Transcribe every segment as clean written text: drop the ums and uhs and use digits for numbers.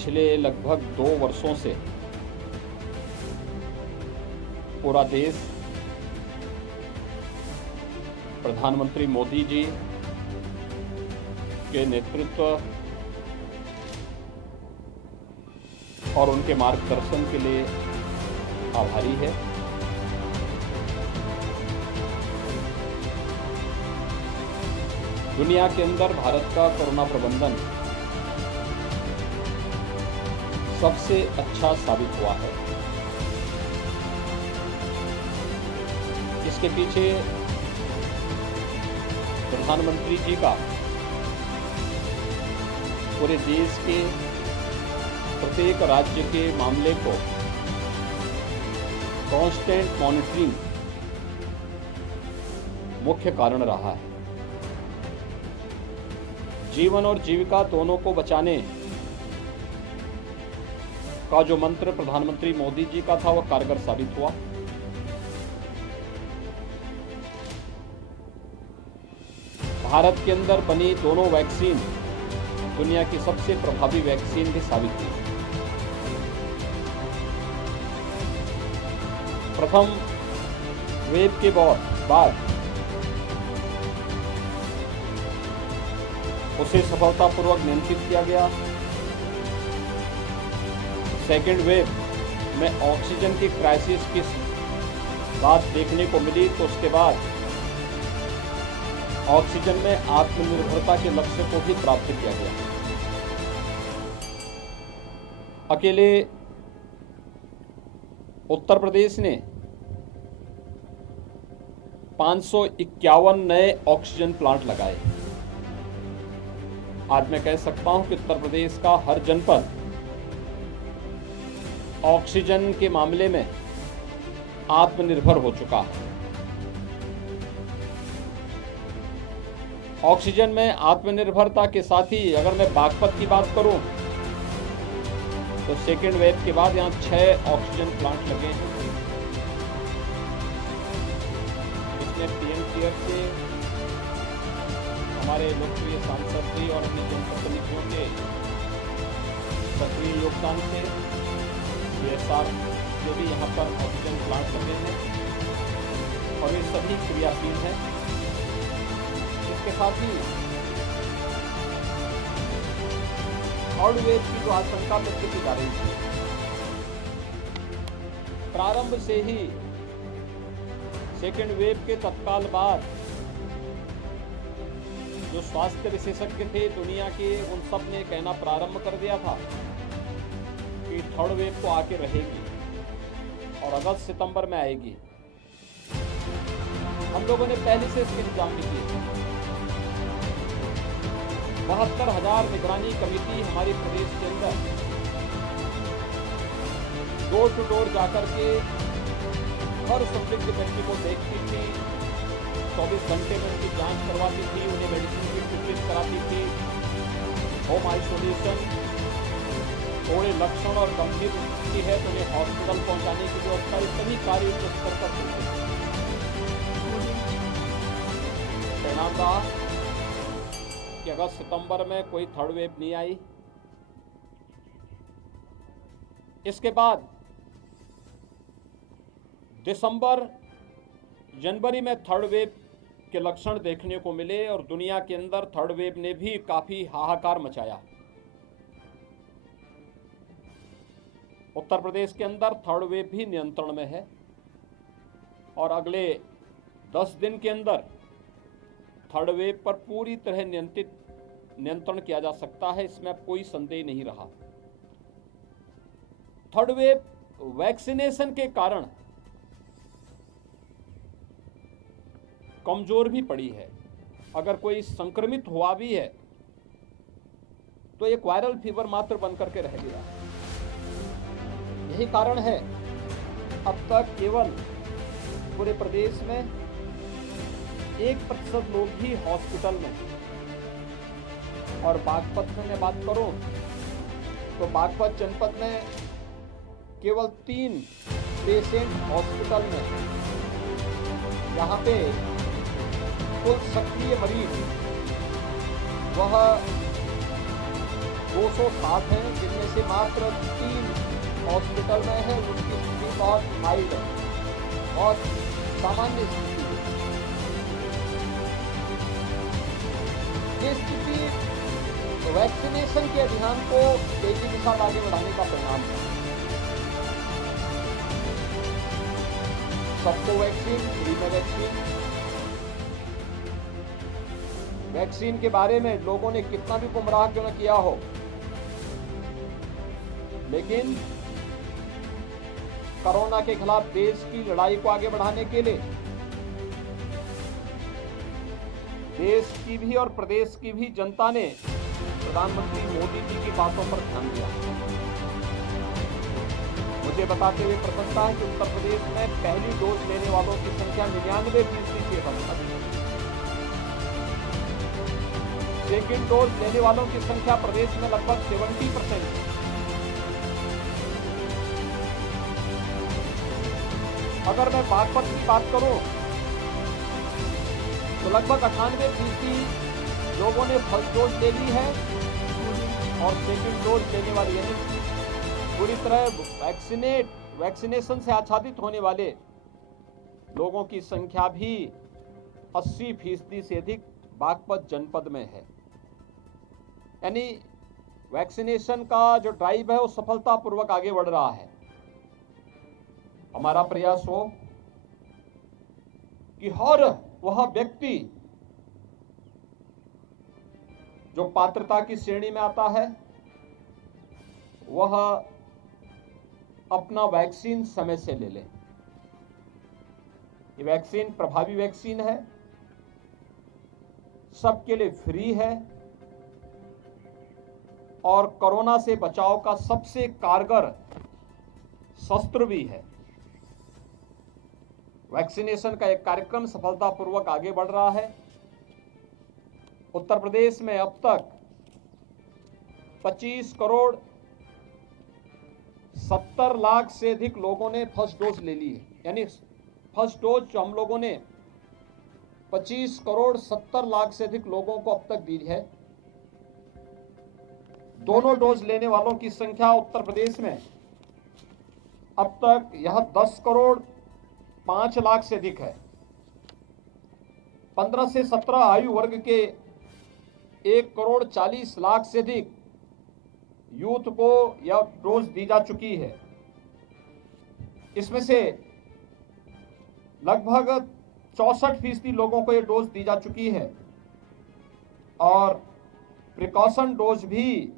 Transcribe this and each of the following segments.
पिछले लगभग 2 वर्षों से पूरा देश प्रधानमंत्री मोदी जी के नेतृत्व और उनके मार्गदर्शन के लिए आभारी है। दुनिया के अंदर भारत का कोरोना प्रबंधन सबसे अच्छा साबित हुआ है। इसके पीछे प्रधानमंत्री जी का पूरे देश के प्रत्येक राज्य के मामले को कांस्टेंट मॉनिटरिंग मुख्य कारण रहा है। जीवन और जीविका दोनों को बचाने का जो मंत्र प्रधानमंत्री मोदी जी का था वह कारगर साबित हुआ। भारत के अंदर बनी दोनों वैक्सीन दुनिया की सबसे प्रभावी वैक्सीन भी साबित हुई। प्रथम वेव के बाद उसे सफलतापूर्वक नियंत्रित किया गया। सेकेंड वेव में ऑक्सीजन की क्राइसिस की बात देखने को मिली तो उसके बाद ऑक्सीजन में आत्मनिर्भरता के लक्ष्य को भी प्राप्त किया गया। अकेले उत्तर प्रदेश ने 551 नए ऑक्सीजन प्लांट लगाए। आज मैं कह सकता हूं कि उत्तर प्रदेश का हर जनपद ऑक्सीजन के मामले में आत्मनिर्भर हो चुका है। ऑक्सीजन में आत्मनिर्भरता के साथ ही अगर मैं बागपत की बात करूं तो सेकेंड वेव के बाद यहां 6 ऑक्सीजन प्लांट लगे हैं। इसमें पीएम केयर से हमारे लोकप्रिय सांसद जी और अपनी जनप्रतिनिधियों के सक्रिय योगदान से CSR के भी यहाँ पर ऑक्सीजन प्लांट लगे हैं और ये सभी क्रियाशील हैं। इसके साथ ही थर्ड वेव की जो आशंका व्यक्त की जा रही थी, प्रारंभ से ही सेकेंड वेव के तत्काल बाद जो स्वास्थ्य विशेषज्ञ थे दुनिया के, उन सब ने कहना प्रारंभ कर दिया था कि थर्ड वेव तो आके रहेगी और अगस्त सितंबर में आएगी। हम लोगों ने पहले से इसके इंतजाम भी किए। 72,000 निगरानी कमेटी हमारे प्रदेश के अंदर डोर टू डोर जाकर के हर संदिग्ध व्यक्ति को देखती थी, 24 घंटे में उनकी जांच करवाती थी, उन्हें मेडिसिन की ट्रीटमेंट कराती थी। होम आइसोलेशन, थोड़े लक्षण और गंभीर स्थिति है तो उन्हें हॉस्पिटल पहुंचाने की व्यवस्था, ये सभी कार्य उच्च स्तर पर चलते थे। परिणाम रहा कि अगस्त सितंबर में कोई थर्ड वेव नहीं आई। इसके बाद दिसंबर जनवरी में थर्ड वेव के लक्षण देखने को मिले और दुनिया के अंदर थर्ड वेव ने भी काफी हाहाकार मचाया। उत्तर प्रदेश के अंदर थर्ड वेव भी नियंत्रण में है और अगले 10 दिन के अंदर थर्ड वेव पर पूरी तरह नियंत्रण किया जा सकता है, इसमें कोई संदेह नहीं रहा। थर्ड वेव वैक्सीनेशन के कारण कमजोर भी पड़ी है। अगर कोई संक्रमित हुआ भी है तो एक वायरल फीवर मात्र बनकर के रह गया। यही कारण है अब तक केवल पूरे प्रदेश में 1% लोग ही हॉस्पिटल में, और बागपत में मैं बात करूं तो बागपत जनपद में केवल 3 पेशेंट हॉस्पिटल में, यहाँ पे कुल सक्रिय मरीज वह 260 हैं, जिनमें से मात्र 3 हॉस्पिटल में है, उनकी स्थिति बहुत माइल्ड है, बहुत सामान्य स्थिति है। ये स्थिति वैक्सीनेशन के अभियान को तेजी के साथ आगे बढ़ाने का परिणाम है। सबको वैक्सीन, फ्री में वैक्सीन। वैक्सीन के बारे में लोगों ने कितना भी गुमराह क्यों न किया हो, लेकिन कोरोना के खिलाफ देश की लड़ाई को आगे बढ़ाने के लिए देश की भी और प्रदेश की भी जनता ने प्रधानमंत्री मोदी जी की बातों पर ध्यान दिया। मुझे बताते हुए प्रसन्नता है कि उत्तर प्रदेश में पहली डोज लेने वालों की संख्या 99% से बढ़ गई। सेकेंड डोज लेने वालों की संख्या प्रदेश में लगभग 70%। अगर मैं बागपत की बात करूं तो लगभग 98% लोगों ने फर्स्ट डोज ले ली है और सेकेंड डोज लेने वाली है। पूरी तरह वैक्सीनेशन से आच्छादित होने वाले लोगों की संख्या भी 80% से अधिक बागपत जनपद में है। यानी वैक्सीनेशन का जो ड्राइव है वो सफलतापूर्वक आगे बढ़ रहा है। हमारा प्रयास हो कि हर वह व्यक्ति जो पात्रता की श्रेणी में आता है वह अपना वैक्सीन समय से ले ले। ये वैक्सीन प्रभावी वैक्सीन है, सबके लिए फ्री है और कोरोना से बचाव का सबसे कारगर शस्त्र भी है। वैक्सीनेशन का एक कार्यक्रम सफलतापूर्वक आगे बढ़ रहा है। उत्तर प्रदेश में अब तक 25,70 लाख से अधिक लोगों ने फर्स्ट डोज ले ली है। यानी फर्स्ट डोज जो हम लोगों ने 25,70 लाख से अधिक लोगों को अब तक दी है। दोनों डोज लेने वालों की संख्या उत्तर प्रदेश में अब तक यह 10,05 लाख से अधिक है। 15 से 17 आयु वर्ग के 1,40 लाख से अधिक यूथ को यह डोज दी जा चुकी है। इसमें से लगभग 64% लोगों को यह डोज दी जा चुकी है और प्रिकॉशन डोज भी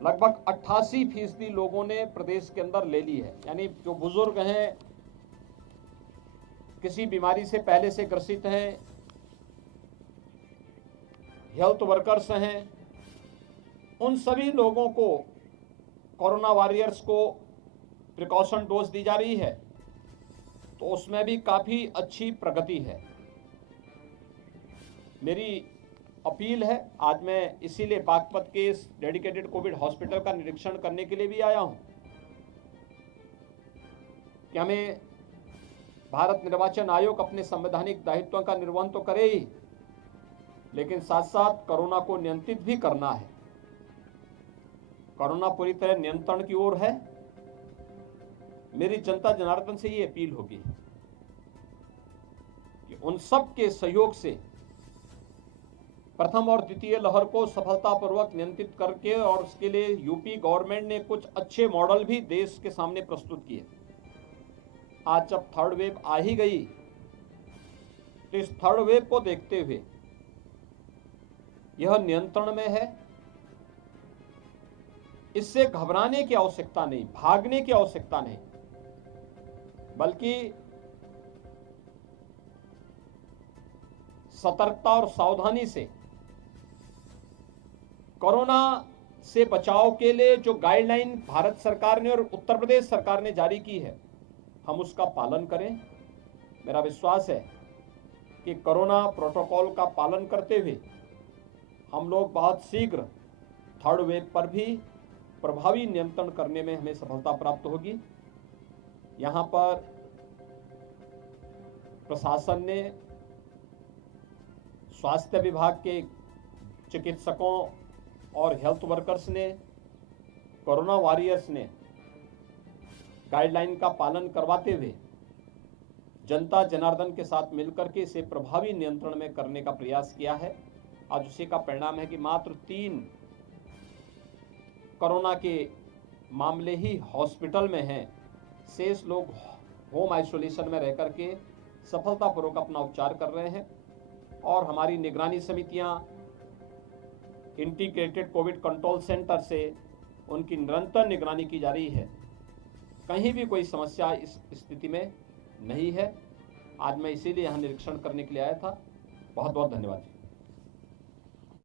लगभग 88% लोगों ने प्रदेश के अंदर ले ली है। यानी जो बुजुर्ग हैं, किसी बीमारी से पहले से ग्रसित हैं, हेल्थ वर्कर्स हैं, उन सभी लोगों को, कोरोना वॉरियर्स को प्रिकॉशन डोज दी जा रही है। तो उसमें भी काफी अच्छी प्रगति है। मेरी अपील है, आज मैं इसीलिए बागपत के इस डेडिकेटेड कोविड हॉस्पिटल का निरीक्षण करने के लिए भी आया हूं कि हमें भारत निर्वाचन आयोग अपने संवैधानिक दायित्वों का निर्वहन तो करे ही, लेकिन साथ साथ कोरोना को नियंत्रित भी करना है। कोरोना पूरी तरह नियंत्रण की ओर है। मेरी जनता जनार्दन से ये अपील होगी कि उन सब के सहयोग से प्रथम और द्वितीय लहर को सफलतापूर्वक नियंत्रित करके, और उसके लिए यूपी गवर्नमेंट ने कुछ अच्छे मॉडल भी देश के सामने प्रस्तुत किए। आज जब थर्ड वेव आ ही गई तो इस थर्ड वेव को देखते हुए यह नियंत्रण में है। इससे घबराने की आवश्यकता नहीं, भागने की आवश्यकता नहीं, बल्कि सतर्कता और सावधानी से कोरोना से बचाव के लिए जो गाइडलाइन भारत सरकार ने और उत्तर प्रदेश सरकार ने जारी की है, हम उसका पालन करें। मेरा विश्वास है कि कोरोना प्रोटोकॉल का पालन करते हुए हम लोग बहुत शीघ्र थर्ड वेव पर भी प्रभावी नियंत्रण करने में हमें सफलता प्राप्त होगी। यहाँ पर प्रशासन ने, स्वास्थ्य विभाग के चिकित्सकों और हेल्थ वर्कर्स ने, कोरोना वॉरियर्स ने गाइडलाइन का पालन करवाते हुए जनता जनार्दन के साथ मिलकर के इसे प्रभावी नियंत्रण में करने का प्रयास किया है। आज उसी का परिणाम है कि मात्र 3 कोरोना के मामले ही हॉस्पिटल में हैं, शेष लोग होम आइसोलेशन में रह करके सफलतापूर्वक अपना उपचार कर रहे हैं। और हमारी निगरानी समितियां इंटीग्रेटेड कोविड कंट्रोल सेंटर से उनकी निरंतर निगरानी की जा रही है। कहीं भी कोई समस्या इस स्थिति में नहीं है। आज मैं इसीलिए यहाँ निरीक्षण करने के लिए आया था। बहुत बहुत धन्यवाद।